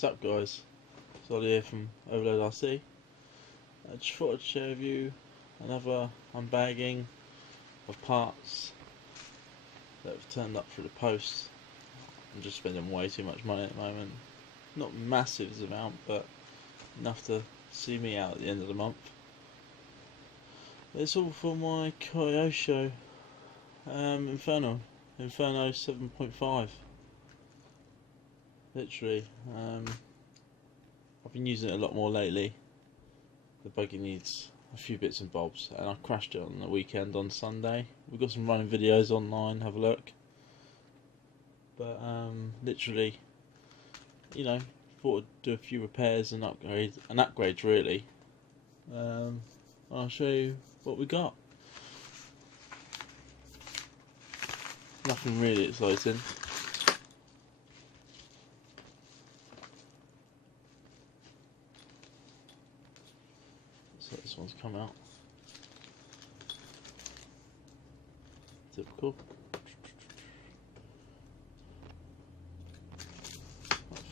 What's up, guys? It's Ollie here from Overload RC. I just thought I'd share with you another unbagging of parts that have turned up through the post. I'm just spending way too much money at the moment. Not massive as amount, but enough to see me out at the end of the month. It's all for my Kyosho inferno 7.5. Literally, I've been using it a lot more lately. The buggy needs a few bits and bobs, and I crashed it on the weekend on Sunday. We've got some running videos online, have a look. But literally, thought I'd do a few repairs and upgrades really. I'll show you what we got. Nothing really exciting. So this one's come out. Typical.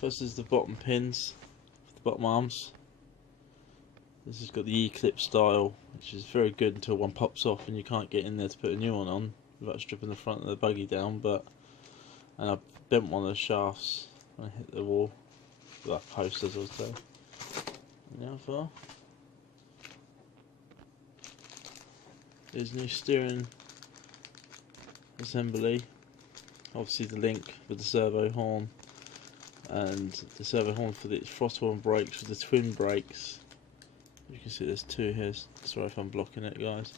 First is the bottom pins, the bottom arms. This has got the E-clip style, which is very good until one pops off and you can't get in there to put a new one on without stripping the front of the buggy down. And I bent one of the shafts when I hit the wall, that post as I was saying. Now far. There's new steering assembly, obviously the link with the servo horn, and the servo horn for the throttle and brakes with the twin brakes. You can see there's two here. Sorry if I'm blocking it, guys.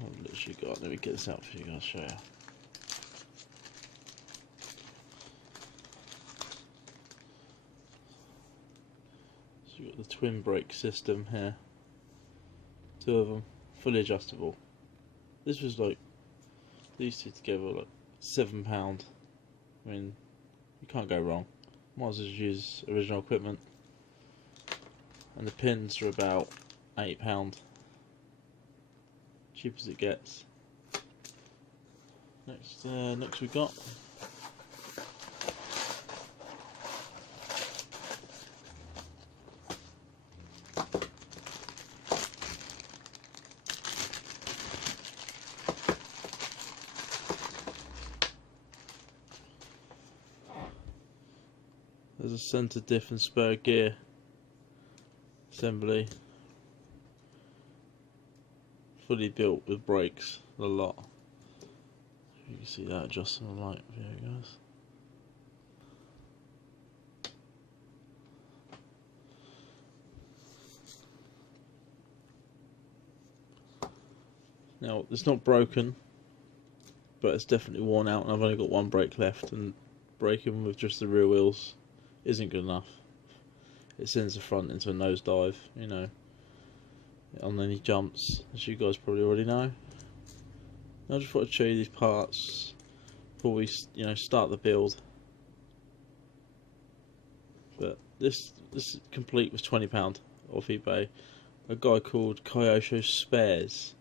I've literally got. Let me get this out for you guys. Show you. So you've got the twin brake system here. Two of them, fully adjustable. This was like, these two together were like £7. I mean, you can't go wrong. Might as well use original equipment. And the pins are about £8. Cheap as it gets. Next we got there's a centre diff and spur gear assembly, fully built with brakes, a lot. You can see that adjusting the light. There it goes. Now it's not broken, but it's definitely worn out, and I've only got one brake left, and braking with just the rear wheels isn't good enough. It sends the front into a nosedive, on any jumps, as you guys probably already know. I just thought I'd show you these parts before we, start the build. But this complete was £20 off eBay. A guy called Kyosho Spares.com,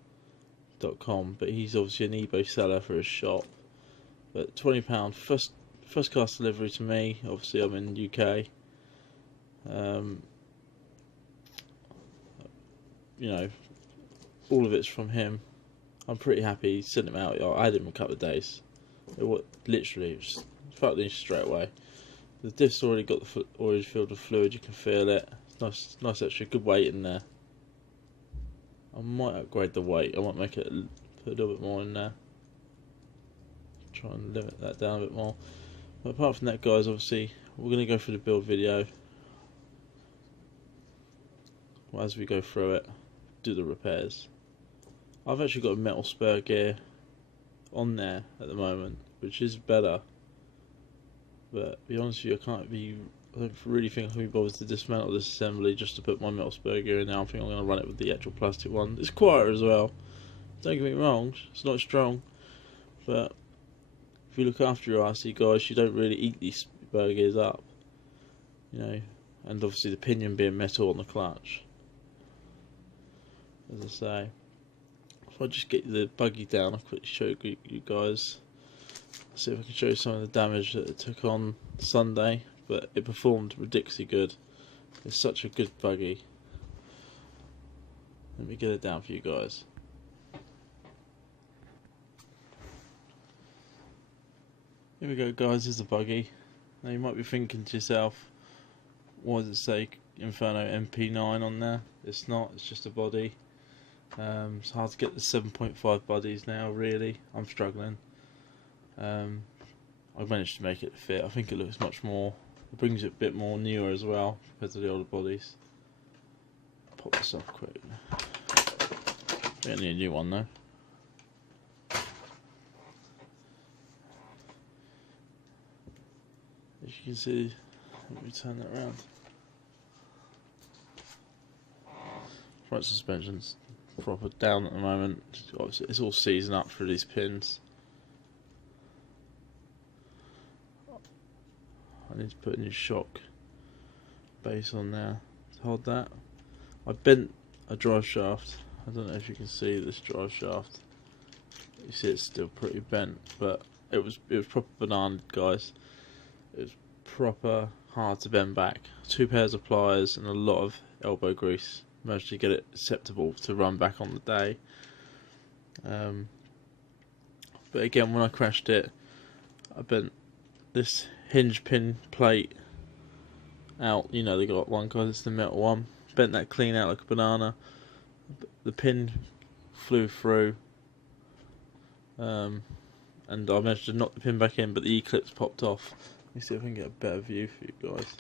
but he's obviously an eBay seller for his shop. But £20, first class delivery to me. Obviously I'm in the UK. All of it's from him. I'm pretty happy. He sent him out. I had him a couple of days. Literally, just felt these straight away. The diff's already got the already filled with fluid. You can feel it. It's nice actually. Good weight in there. I might upgrade the weight. I might make it put a little bit more in there. Try and limit that down a bit more. But apart from that, guys, obviously we're going to go through the build video. As we go through it, do the repairs. I've actually got a metal spur gear on there at the moment, which is better. But to be honest with you, I don't really think I can be bothered to dismantle this assembly just to put my metal spur gear in there. I think I'm going to run it with the actual plastic one. It's quieter as well. Don't get me wrong, it's not strong. But if you look after your RC, guys, you don't really eat these spur gears up. And obviously the pinion being metal on the clutch. As I say, if I just get the buggy down, I'll quickly show you guys. See if I can show you some of the damage that it took on Sunday but it performed ridiculously good. It's such a good buggy. Let me get it down for you guys. Here we go, guys. Here's the buggy. Now you might be thinking to yourself, why does it say Inferno MP9 on there? It's not, it's just a body. It's hard to get the 7.5 bodies now, really. I'm struggling. I've managed to make it fit. I think it looks much more, it brings it a bit more newer as well compared to the older bodies. Pop this off quick. We don't need a new one though. As you can see, let me turn that around. Front suspension's proper down at the moment. It's all seizing up through these pins. I need to put a new shock base on there to hold that. I bent a drive shaft. I don't know if you can see this drive shaft. You see it's still pretty bent, but it was proper banana, guys. It was proper hard to bend back. 2 pairs of pliers and a lot of elbow grease. Managed to get it acceptable to run back on the day. But again, when I crashed it, I bent this hinge pin plate out. You know, they got one because it's the metal one. Bent that clean out like a banana. The pin flew through, and I managed to knock the pin back in, but the E-clips popped off. Let me see if I can get a better view for you guys.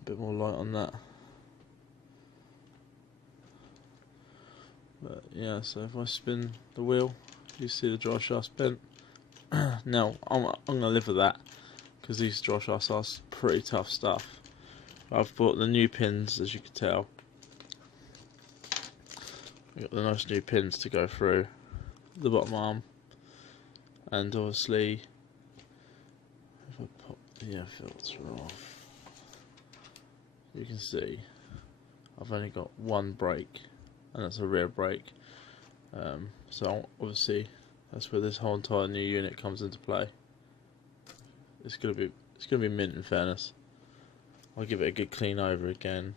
A bit more light on that. But yeah, so if I spin the wheel, you see the drive shaft's bent. Now I'm gonna live with that because these drive shafts are pretty tough stuff. I've bought the new pins, as you can tell. We've got the nice new pins to go through the bottom arm, and obviously, if I pop the air filter off, you can see I've only got one brake, and that's a rear brake. So obviously, that's where this whole entire new unit comes into play. It's gonna be mint, in fairness. I'll give it a good clean over again.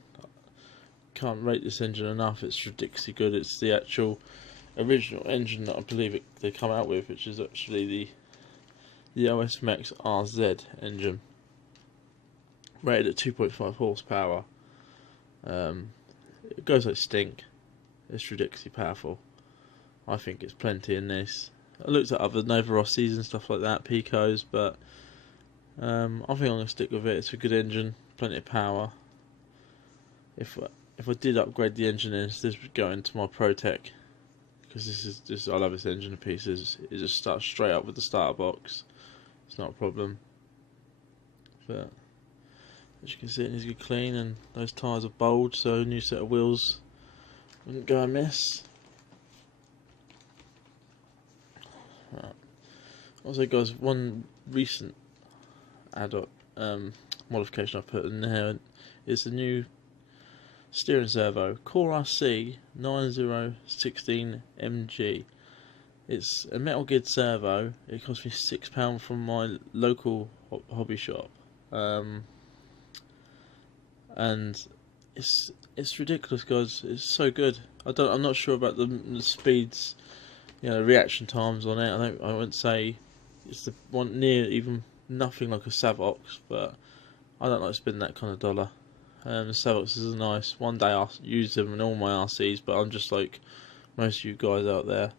Can't rate this engine enough. It's ridiculously good. It's the actual original engine that I believe they come out with, which is actually the OS Max RZ engine, rated at 2.5 horsepower. It goes like stink. It's ridiculously powerful. I think it's plenty in this. I looked at other Nova Rossies and stuff like that, Picos, but I think I'm going to stick with it. It's a good engine, plenty of power. If I did upgrade the engine in, this would go into my ProTech, because I love this engine in pieces. It just starts straight up with the starter box. It's not a problem. But as you can see, it needs to get clean, and those tyres are bulged, so a new set of wheels wouldn't go amiss. Right. Also, guys, one recent modification I put in there is the new steering servo, Core RC 9016MG. It's a metal geared servo. It cost me £6 from my local hobby shop, and it's ridiculous, guys. It's so good. I'm not sure about the speeds, reaction times on it. I wouldn't say it's the one near even nothing like a Savox, but I don't like spending that kind of dollar. The Savoxes are nice. One day I'll use them in all my RCs, but I'm just like most of you guys out there.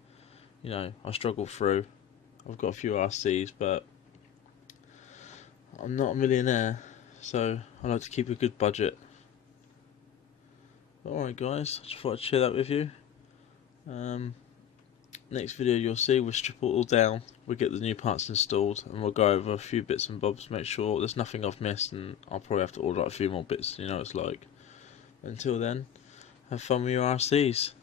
I struggle through. I've got a few RCs, but I'm not a millionaire, so I like to keep a good budget. Alright guys, I just thought I'd share that with you. Next video you'll see, we'll strip it all down, we'll get the new parts installed, and we'll go over a few bits and bobs, make sure there's nothing I've missed, and I'll probably have to order a few more bits, it's like. Until then, have fun with your RCs.